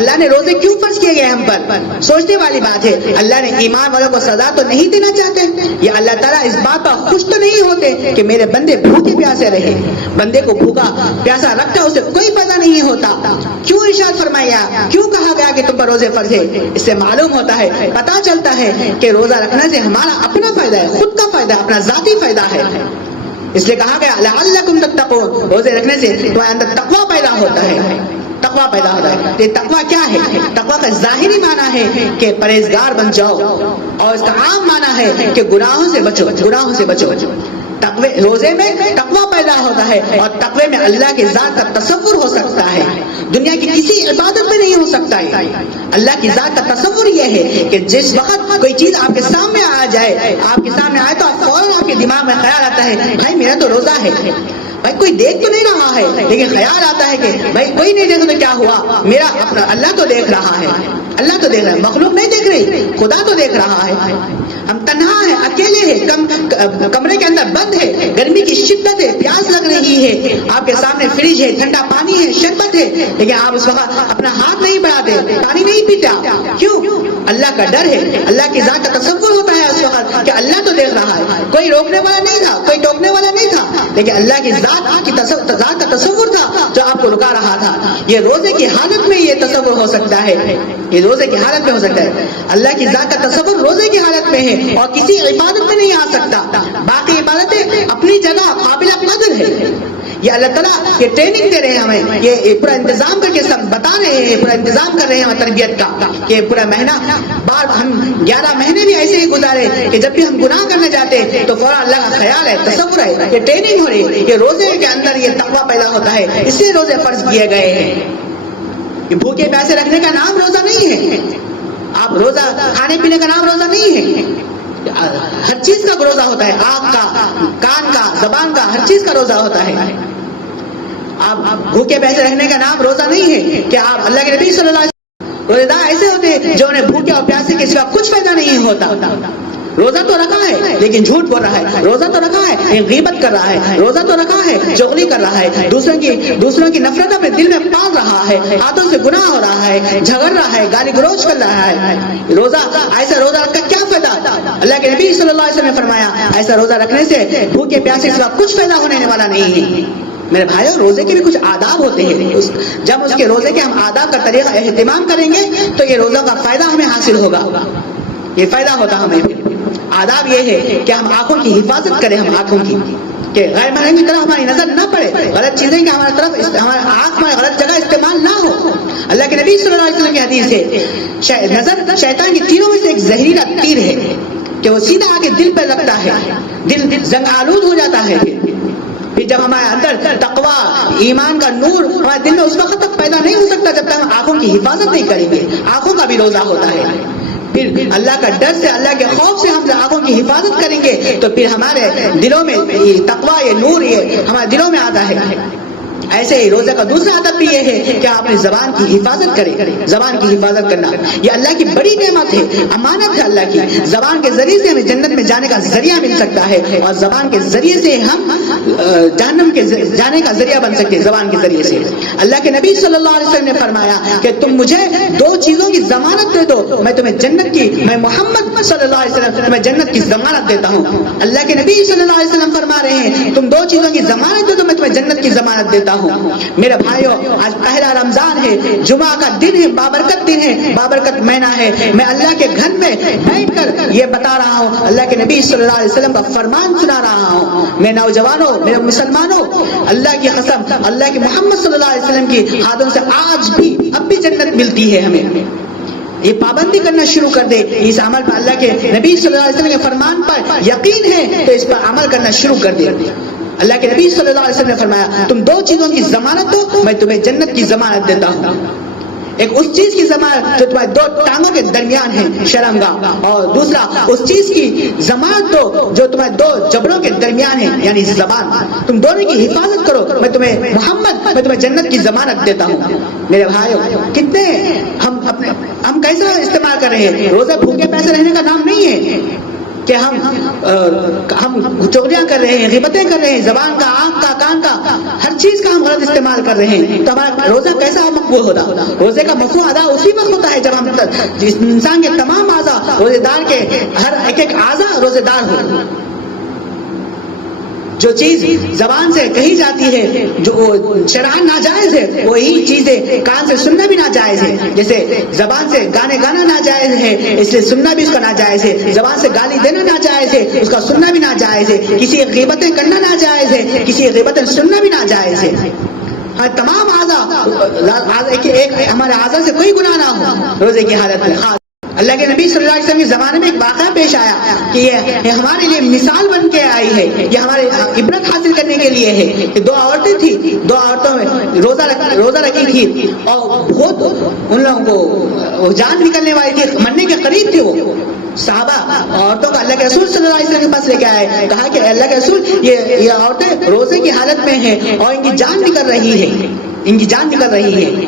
اللہ نے روزے کیوں فرض کیے گئے ہم پر؟ سوچنے والی بات ہے. اللہ نے ایمان والوں کو سزا تو نہیں دینا چاہتے؟ یا اللہ تعالیٰ اس بات پر خوش تو نہیں ہوتے کہ میرے بندے بھوکے پیاسے رہے؟ بندے کو بھوکا پیاسا رکھ کر اسے کوئی فائدہ نہیں ہوتا. کیوں ارشاد فرمایا، کیوں کہا گیا کہ تم پر روزے فرض ہے؟ اس سے معلوم ہوتا ہے، پتا چلتا ہے کہ روزہ رکھنے سے ہمارا اپنا فائدہ ہے، خود کا فائدہ ہے، اپنا ذاتی فائدہ ہے. اس لیے کہا گیا لعلکم تتقون، روزے رکھنے سے تمہارے اندر تقویٰ پیدا ہوتا ہے، تقویٰ پیدا ہوتا ہے. یہ تقویٰ کیا ہے؟ تقویٰ کا ظاہری معنی ہے کہ پرہیزگار بن جاؤ، اور اس کا عام معنی ہے کہ گناہوں سے بچو، گناہوں سے بچو. تقوی روزے میں تقویٰ پیدا ہوتا ہے، اور تقوی میں اللہ کی ذات کا تصور ہو سکتا ہے، دنیا کی کسی عبادت میں نہیں ہو سکتا ہے. اللہ کی ذات کا تصور یہ ہے کہ جس وقت کوئی چیز آپ کے سامنے آ جائے، آپ کے سامنے آئے تو فوراً آپ کے دماغ میں خیال آتا ہے بھائی میرا تو روزہ ہے، بھائی کوئی دیکھ تو نہیں رہا ہے، لیکن خیال آتا ہے کہ بھائی کوئی نہیں دیکھا تو کیا ہوا، میرا اپنا اللہ تو دیکھ رہا ہے، اللہ تو دیکھ رہا ہے، مخلوق نہیں دیکھ رہی، خدا تو دیکھ رہا ہے. ہم تنہا ہیں، اکیلے ہیں، کمرے کے اندر بند ہے، گرمی کی شدت ہے، پیاس لگ رہی ہے، آپ کے سامنے فریج ہے، ٹھنڈا پانی ہے، شربت ہے، لیکن آپ اس وقت اپنا ہاتھ نہیں بڑھاتے، پانی نہیں پیتا. کیوں؟ اللہ کا ڈر ہے، اللہ کی ذات کا تصور ہوتا ہے اس وقت کہ اللہ تو دیکھ رہا ہے. کوئی روکنے والا نہیں تھا، کوئی ٹوکنے والا نہیں تھا، لیکن اللہ کی ذات کا تصور تھا جو آپ کو رکا رہا تھا. یہ روزے کی حالت میں یہ تصور ہو سکتا ہے، یہ روزے کی حالت میں ہو سکتا ہے. اللہ کی ذات کا تصور روزے کی حالت میں ہے اور کسی عبادت میں نہیں آ سکتا. باقی عبادتیں اپنی جگہ قابل قدر ہے. یہ اللہ تعالیٰ یہ ٹریننگ دے رہے ہیں ہمیں، یہ پورا انتظام کر کے سب بتا رہے ہیں، پورا انتظام کر رہے ہیں ہمیں تربیت کا کہ پورا مہینہ بار ہم 11 مہینے بھی ایسے ہی گزارے کہ جب بھی ہم گناہ کرنے جاتے تو فوراً اللہ کا خیال ہے، تصور ہے. یہ ٹریننگ ہو رہی ہے، یہ روزے کے اندر یہ تقویٰ پیدا ہوتا ہے، اس سے روزے فرض کیے گئے ہیں. یہ بھوکے پیاسے رکھنے کا نام روزہ نہیں ہے. آپ روزہ کھانے پینے کا نام روزہ نہیں ہے. ہر چیز کا روزہ ہوتا ہے، آنکھ کا، کان کا، زبان کا، ہر چیز کا روزہ ہوتا ہے. آپ بھوکے پیاسے رہنے کا نام روزہ نہیں ہے کہ آپ اللہ کے نبی صلی اللہ علیہ وسلم روزے دار ایسے ہوتے ہیں جو انہیں بھوکے اور پیاسے کے سوا کچھ فائدہ نہیں ہوتا. روزہ تو رکھا ہے لیکن جھوٹ بول رہا ہے، روزہ تو رکھا ہے غیبت کر رہا ہے، روزہ تو رکھا ہے چغلی کر رہا ہے، دوسروں کی نفرت اپنے دل میں پال رہا ہے، ہاتھوں سے گناہ ہو رہا ہے، جھگڑ رہا ہے، گالی گلوچ کر رہا ہے. روزہ ایسا روزہ رکھ کر کیا فائدہ؟ اللہ کے نبی صلی اللہ علیہ وسلم نے فرمایا ایسا روزہ رکھنے سے بھوکے پیاسے سوا کچھ فائدہ ہونے والا نہیں ہے. میرے بھائیو، روزے کے بھی کچھ آداب ہوتے ہیں. جب اس کے روزے کے ہم آداب کا طریقہ اہتمام کریں گے تو یہ روزہ کا فائدہ ہمیں حاصل ہوگا. یہ فائدہ ہوتا ہمیں. آداب یہ ہے کہ ہم آنکھوں کی حفاظت کریں، ہم آنکھوں کی، کہ غیر محرم کی طرف ہماری نظر نہ پڑے، غلط چیزیں کہ ہماری طرف ہمارے آنکھ میں غلط جگہ استعمال نہ ہو. اللہ کے نبی صلی اللہ علیہ وسلم کی حدیث ہے نظر شیطان کی تیروں میں سے ایک زہریلا تیر ہے کہ وہ سیدھا آ کے دل پہ لگتا ہے، دل زنگ آلود ہو جاتا ہے. پھر جب ہمارے اندر تقویٰ، ایمان کا نور ہمارے دل میں اس وقت تک پیدا نہیں ہو سکتا جب تک ہم آنکھوں کی حفاظت نہیں کریں گے. آنکھوں کا بھی روزہ ہوتا ہے. پھر اللہ کا ڈر سے، اللہ کے خوف سے ہم آنکھوں کی حفاظت کریں گے تو پھر ہمارے دلوں میں یہ تقویٰ، یہ نور، یہ ہمارے دلوں میں آتا ہے. ایسے ہی روزے کا دوسرا ادب بھی یہ ہے کہ آپ اپنی زبان کی حفاظت کریں. زبان کی حفاظت کرنا یہ اللہ کی بڑی نعمت ہے، امانت ہے اللہ کی. زبان کے ذریعے سے ہمیں جنت میں جانے کا ذریعہ مل سکتا ہے، اور زبان کے ذریعے سے ہم جہنم کے جانے کا ذریعہ بن سکتے ہیں. زبان کے ذریعے سے اللہ کے نبی صلی اللہ علیہ وسلم نے فرمایا کہ تم مجھے 2 چیزوں کی ضمانت دے دو، میں تمہیں جنت کی، میں محمد صلی اللہ علیہ وسلم تمہیں جنت کی ضمانت دیتا ہوں. اللہ کے نبی صلی اللہ علیہ وسلم فرما رہے ہیں تم 2 چیزوں کی ضمانت دے دو، میں تمہیں جنت کی ضمانت دیتا ہوں. میرے بھائیو، آج پہلا رمضان ہے، جمعہ کا دن ہے، بابرکت دن ہے، بابرکت مہینہ ہے. میں اللہ کے گھر میں بیٹھ کر یہ بتا رہا ہوں، اللہ کے نبی صلی اللہ علیہ وسلم کا فرمان سنا رہا ہوں. میں نوجوانوں، میرے مسلمانوں، اللہ کی قسم، اللہ کے محمد صلی اللہ علیہ وسلم کی ہاتھوں سے آج بھی اب بھی جنت ملتی ہے. ہمیں یہ پابندی کرنا شروع کر دے، اس عمل پر، اللہ کے نبی صلی اللہ علیہ وسلم کے فرمان پر یقین ہے تو اس پر عمل کرنا شروع کر دے. اللہ کے نبی صلی اللہ علیہ وسلم نے فرمایا تم 2 چیزوں کی ضمانت دو، میں تمہیں جنت کی ضمانت دیتا ہوں. ایک اس چیز کی زبان جو تمہارے دو ٹانگوں کے درمیان ہے شرمگاہ، اور دوسرا اس چیز کی زبان تو جو تمہارے دو جبڑوں کے درمیان ہے یعنی زبان. تم دونوں کی حفاظت کرو، میں تمہیں جنت کی ضمانت دیتا ہوں. میرے بھائیو، کتنے ہم کیسا استعمال کر رہے ہیں؟ روزہ بھوکے پیسے رہنے کا نام نہیں ہے کہ ہم چغلیاں کر رہے ہیں، غیبتیں کر رہے ہیں، زبان کا، آنکھ کا، کان کا، ہر چیز کا ہم غلط استعمال کر رہے ہیں. تو ہمارا روزہ کیسا مقبول ہوتا؟ روزے کا مفہوم ادا اسی وقت ہوتا ہے جب ہم انسان کے تمام اعضاء روزے دار کے، ہر ایک اعضاء روزے دار ہو. جو چیز زبان سے کہی جاتی ہے جو شرعاً ناجائز ہے، وہی چیزیں کان سے سننا بھی ناجائز ہے. جیسے زبان سے گانے گانا ناجائز ہے، اس لیے سننا بھی اس کا ناجائز ہے. زبان سے گالی دینا ناجائز ہے، اس کا سننا بھی ناجائز ہے. کسی کی غیبتیں کرنا ناجائز ہے، کسی کی غیبتیں سننا بھی ناجائز ہے. تمام ہمارے اعضاء سے کوئی گناہ نہ ہو روزے کی حالت میں. اللہ کے نبی صلی اللہ علیہ وسلم کے زمانے میں ایک واقعہ پیش آیا کہ یہ ہمارے لیے مثال بن کے آئی ہے، یہ ہمارے عبرت حاصل کرنے کے لیے ہے. کہ دو عورتیں تھیں، دو عورتوں میں روزہ رکھی تھی، اور بہت ان لوگوں کو جان نکلنے والی تھی، مرنے کے قریب تھی. وہ صحابہ عورتوں کو اللہ کے رسول صلی اللہ علیہ وسلم کے پاس لے کے آئے، کہا کہ اللہ کے رسول یہ عورتیں روزے کی حالت میں ہیں اور ان کی جان نکل رہی ہے.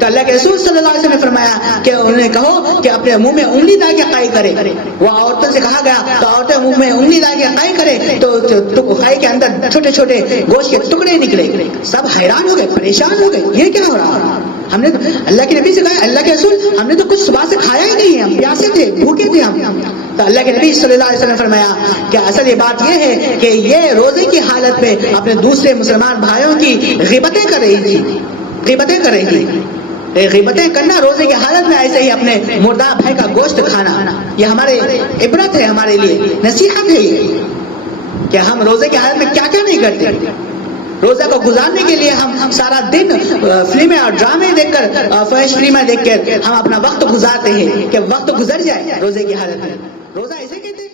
تو اللہ کے رسول صلی اللہ علیہ وسلم نے فرمایا کہ انہوں نے کہو کہ اپنے منہ میں انگلی ڈال کے قائی کرے. وہ عورتوں سے کہا گیا تو عورتیں منہ میں انگلی ڈال کے قائی کرے تو قائی کے اندر چھوٹے چھوٹے گوشت کے ٹکڑے نکلے. سب حیران ہو گئے، پریشان ہو گئے، یہ کیا ہو رہا؟ ہم نے اللہ کے نبی سے کہا اللہ کے رسول ہم نے تو کچھ صبح سے کھایا ہی نہیں ہے، ہم پیاسے تھے، بھوکے تھے ہم. تو اللہ کے نبی صلی اللہ علیہ وسلم نے فرمایا کہ اصل یہ بات یہ ہے کہ یہ روزے کی حالت میں اپنے دوسرے مسلمان بھائیوں کی غیبتیں کر رہی تھی. غیبتیں کرنا روزے کی حالت میں، ایسے ہی اپنے مردار بھائی کا گوشت کھانا، یہ ہمارے عبرت ہے، ہمارے لیے نصیحت ہے یہ کہ ہم روزے کی حالت میں کیا کیا نہیں کرتے. روزہ کو گزارنے کے لیے ہم سارا دن فلمیں اور ڈرامے دیکھ کر، فحش فلمیں دیکھ کر ہم اپنا وقت گزارتے ہیں کہ وقت گزر جائے. روزے کی حالت میں روزہ ایسے کہتے ہیں.